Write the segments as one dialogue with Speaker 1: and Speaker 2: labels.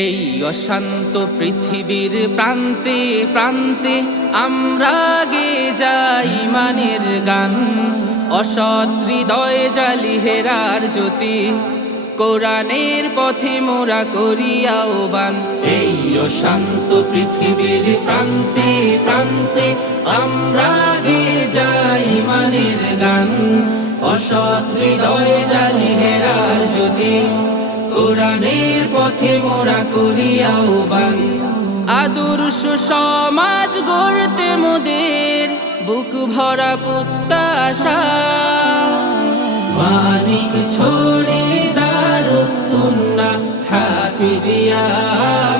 Speaker 1: এই অশান্ত পৃথিবীর প্রান্তে প্রান্তে আমরা গে যাই মানের গান। অসৎ হৃদয়ে জালি হেরার জ্যোতি, কোরআনের পথে মোরা করিয়াও বান এই অশান্ত পৃথিবীর প্রান্তে প্রান্তে আমরা গে যাই মানের গান। অসৎ হৃদয়ে জালি হেরার জ্যোতি, কোরআনের পথে মোরা করিয়াও বান। আদর্শ সমাজ গড়তে মোদের বুক ভরা প্রত্যাশা। মানিক ছোড়ে দারুসুন্না হাফিজিয়া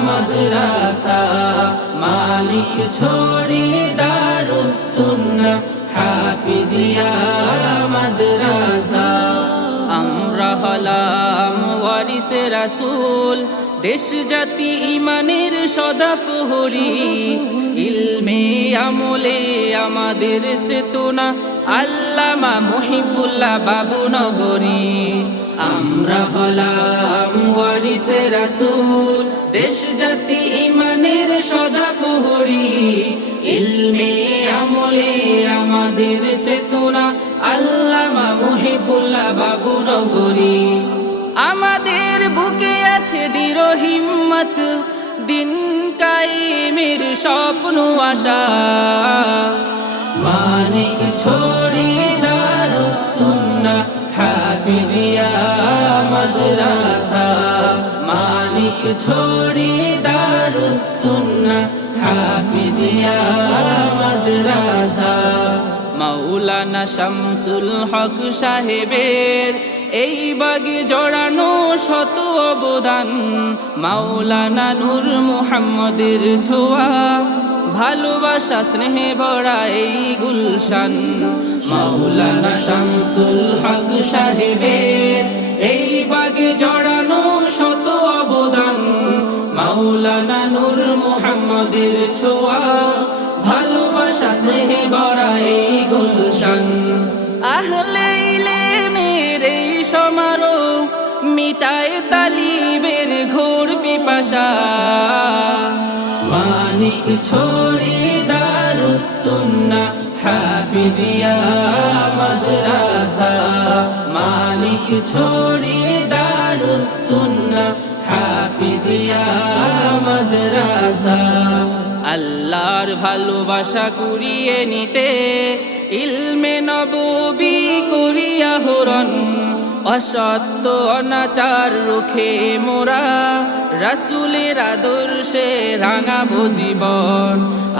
Speaker 1: মাদ্রাসা। মালিক ছোড়ে ওয়ারিসে রাসূল, দেশ, জাতি ইমানের সদা প্রহরী ইলমে আমলে আমাদের চেতনা, আল্লামা মহিবুল্লাহ বাবু নগরী আমরা হলাম ওয়ারিসে রাসূল, দেশ, জাতি ইমানের সদা প্রহরী ইলমে আমলে আমাদের চেতনা, আল্লামা মুহিবুল্লাহ বাবু নগরী আমাদের বুকে আছে দৃঢ় হিম্মত, দিন কায়েমের স্বপ্ন, আশা। মানিক ছোড়ে দারুসুন্না হাফিজিয়া মাদ্রাসা মানিক ছোড়ে দারুসুন্না হাফিজিয়া মাদ্রাসা মাওলানা শামসুল হক সাহেবের এই বাগে জড়ানো শত অবদান, মাওলানা নূর মুহাম্মদের ছোঁয়া, ভালোবাসা, স্নেহে ভরা এই গুলশান। মাওলানা শামসুল হক সাহেবের এই বাগে জড়ানো শত অবদান, মাওলানা নূর মুহাম্মদের ছোঁয়া, ভালোবাসা, স্নেহে ভরা এই গুলশান। আহলে ইলেমের এই সমারোহ মিটায় তালিবের ঘোর পিপাসা। মানিক ছোড়ে দারুসুন্না হাফিজিয়া মাদ্রাসা। মানিক ছোড়ে দারুসুন্না হাফিজিয়া মাদ্রাসা। আল্লাহর ভালোবাসা কুড়িয়ে নিতে ইলমে নববী করিয়া হরণ অসত্য অনাচার রুখে মোরা, রাসুলের আদর্শে রাঙাবো জীবন।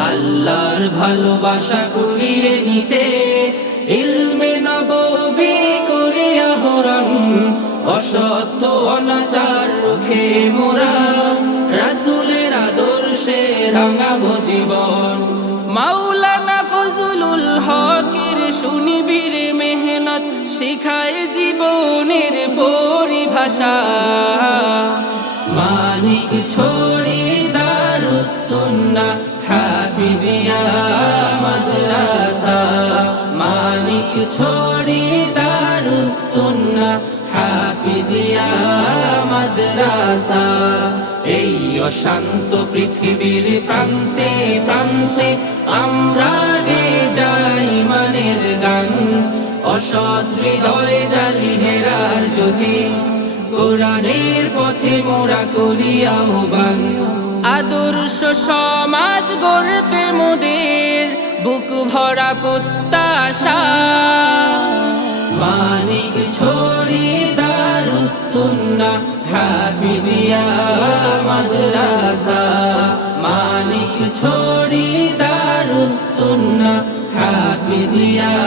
Speaker 1: আল্লাহর ভালোবাসা কুড়িয়ে নিতে ইলমে নববী করিয়া হরণ অসত্য অনাচার রুখে মোরা শুনিবির মেহনত শিখায় জীবনের পরিভাষা। মানিক ছোড়ে দারুসুন্না হাফিজিয়া মাদ্রাসা মানিক ছোড়ে দারুসুন্না হাফিজিয়া মাদ্রাসা এই অশান্ত পৃথিবীর প্রান্তে প্রান্তে আমরা গে যাই গান। অসৎ হৃদয়ে জালি হেরার জ্যোতি। কোরআনের পথে মোরা করি আহ্বান। আদর্শ সমাজ গড়তে মোদের বুক ভরা প্রত্যাশা। মানিক ছোড়ে দারুসুন্না হাফিজিয়া মাদ্রাসা। মানিক ছোড়ে দারুসুন্না হাফিজিয়া